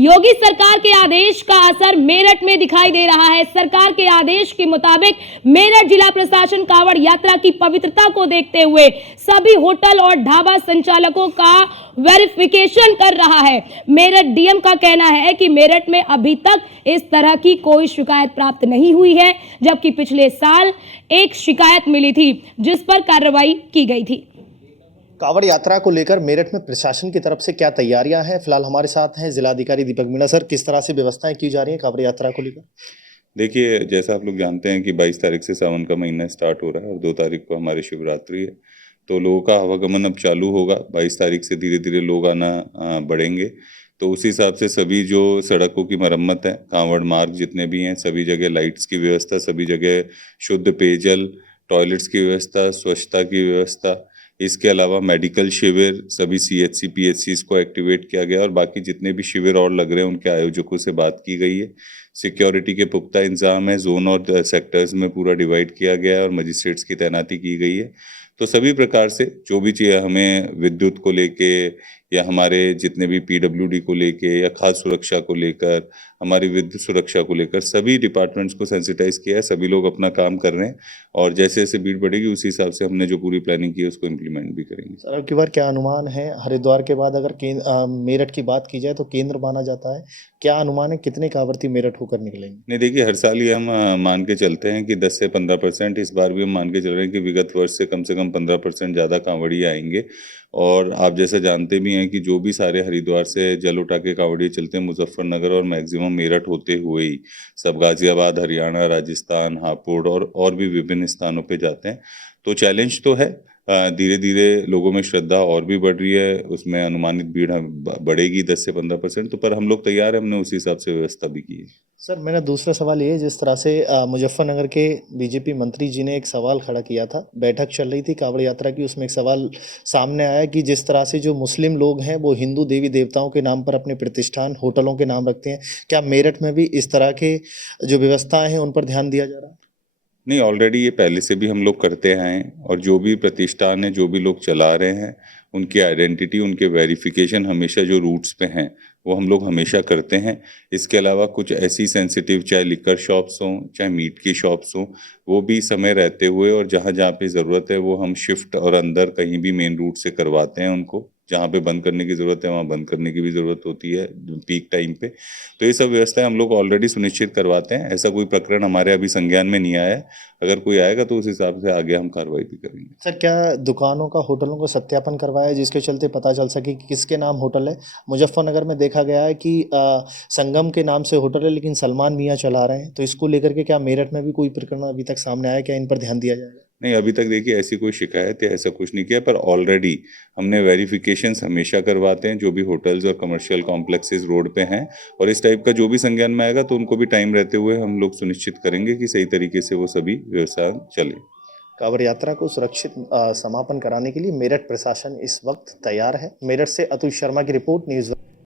योगी सरकार के आदेश का असर मेरठ में दिखाई दे रहा है। सरकार के आदेश के मुताबिक मेरठ जिला प्रशासन कांवड़ यात्रा की पवित्रता को देखते हुए सभी होटल और ढाबा संचालकों का वेरिफिकेशन कर रहा है। मेरठ डीएम का कहना है कि मेरठ में अभी तक इस तरह की कोई शिकायत प्राप्त नहीं हुई है, जबकि पिछले साल एक शिकायत मिली थी जिस पर कार्रवाई की गई थी। कांवड़ यात्रा को लेकर मेरठ में प्रशासन की तरफ से क्या तैयारियां हैं? फिलहाल हमारे साथ हैं जिलाधिकारी दीपक मीणा। सर, किस तरह से व्यवस्थाएं की जा रही हैं कांवड़ यात्रा को लेकर? देखिए, जैसा आप लोग जानते हैं कि 22 तारीख से सावन का महीना स्टार्ट हो रहा है और 2 तारीख को हमारी शिवरात्रि है, तो लोगों का आवागमन अब चालू होगा। 22 तारीख से धीरे धीरे लोग आना बढ़ेंगे, तो उस हिसाब से सभी जो सड़कों की मरम्मत है, कांवड़ मार्ग जितने भी हैं, सभी जगह लाइट्स की व्यवस्था, सभी जगह शुद्ध पेयजल, टॉयलेट्स की व्यवस्था, स्वच्छता की व्यवस्था, इसके अलावा मेडिकल शिविर सभी सीएचसी पीएचसीज को एक्टिवेट किया गया और बाकी जितने भी शिविर और लग रहे हैं उनके आयोजकों से बात की गई है। सिक्योरिटी के पुख्ता इंतजाम है, जोन और सेक्टर्स में पूरा डिवाइड किया गया है और मजिस्ट्रेट्स की तैनाती की गई है। तो सभी प्रकार से जो भी चीज़ हमें विद्युत को लेके या हमारे जितने भी पीडब्ल्यूडी को लेके या खाद्य सुरक्षा को लेकर, हमारी विद्युत सुरक्षा को लेकर सभी डिपार्टमेंट्स को सेंसिटाइज किया है। सभी लोग अपना काम कर रहे हैं और जैसे जैसे भीड़ बढ़ेगी उसी हिसाब से हमने जो पूरी प्लानिंग की है उसको इम्प्लीमेंट भी करेंगे। सर, अब की बार क्या अनुमान है? हरिद्वार के बाद अगर मेरठ की बात की जाए तो केंद्र माना जाता है, क्या अनुमान है कितने कांवड़िये मेरठ होकर निकलेंगे? नहीं, देखिए, हर साल ही हम मान के चलते हैं कि 10 से 15%। इस बार भी हम मान के चल रहे हैं कि विगत वर्ष से कम 15% ज़्यादा कांवड़िये आएंगे। और आप जैसा जानते भी हैं कि जो भी सारे हरिद्वार से जल उठा के कांवड़िये चलते हैं मुजफ्फरनगर और मैक्सिमम मेरठ होते हुए ही सब गाजियाबाद, हरियाणा, राजस्थान, हापुड़ और भी विभिन्न स्थानों पे जाते हैं। तो चैलेंज तो है, धीरे धीरे लोगों में श्रद्धा और भी बढ़ रही है, उसमें अनुमानित भीड़ बढ़ेगी 10 से 15%। तो पर हम लोग तैयार हैं, हमने उसी हिसाब से व्यवस्था भी की है। सर, मेरा दूसरा सवाल ये है, जिस तरह से मुजफ्फरनगर के बीजेपी मंत्री जी ने एक सवाल खड़ा किया था, बैठक चल रही थी कांवड़ यात्रा की, उसमें एक सवाल सामने आया कि जिस तरह से जो मुस्लिम लोग हैं वो हिंदू देवी देवताओं के नाम पर अपने प्रतिष्ठान होटलों के नाम रखते हैं, क्या मेरठ में भी इस तरह के जो व्यवस्थाएं हैं उन पर ध्यान दिया जा रहा है? नहीं, ऑलरेडी ये पहले से भी हम लोग करते आए हैं और जो भी प्रतिष्ठान है, जो भी लोग चला रहे हैं, उनकी आइडेंटिटी, उनके वेरिफिकेशन हमेशा जो रूट्स पे हैं वो हम लोग हमेशा करते हैं। इसके अलावा कुछ ऐसी सेंसिटिव, चाहे लिकर शॉप्स हों, चाहे मीट की शॉप्स हों, वो भी समय रहते हुए और जहाँ जहाँ पे ज़रूरत है वो हम शिफ्ट और अंदर कहीं भी मेन रूट से करवाते हैं उनको। जहाँ पे बंद करने की ज़रूरत है वहाँ बंद करने की भी ज़रूरत होती है पीक टाइम पे। तो ये सब व्यवस्थाएं हम लोग ऑलरेडी सुनिश्चित करवाते हैं। ऐसा कोई प्रकरण हमारे अभी संज्ञान में नहीं आया है, अगर कोई आएगा तो उस हिसाब से आगे हम कार्रवाई भी करेंगे। सर, क्या दुकानों का, होटलों का सत्यापन करवाया जिसके चलते पता चल सके कि किसके नाम होटल है? मुजफ्फरनगर में देखा गया है कि संगम के नाम से होटल है लेकिन सलमान मियाँ चला रहे हैं, तो इसको लेकर के क्या मेरठ में भी कोई प्रकरण अभी तक सामने आया? क्या इन पर ध्यान दिया जाएगा? नहीं, अभी तक देखिए ऐसी कोई शिकायत या ऐसा कुछ नहीं किया, पर ऑलरेडी हमने वेरिफिकेशंस हमेशा करवाते हैं जो भी होटल्स और कमर्शियल कॉम्प्लेक्सेस रोड पे हैं। और इस टाइप का जो भी संज्ञान में आएगा तो उनको भी टाइम रहते हुए हम लोग सुनिश्चित करेंगे कि सही तरीके से वो सभी व्यवस्था चले। कांवड़ यात्रा को सुरक्षित समापन कराने के लिए मेरठ प्रशासन इस वक्त तैयार है। मेरठ से अतुल शर्मा की रिपोर्ट, न्यूज़।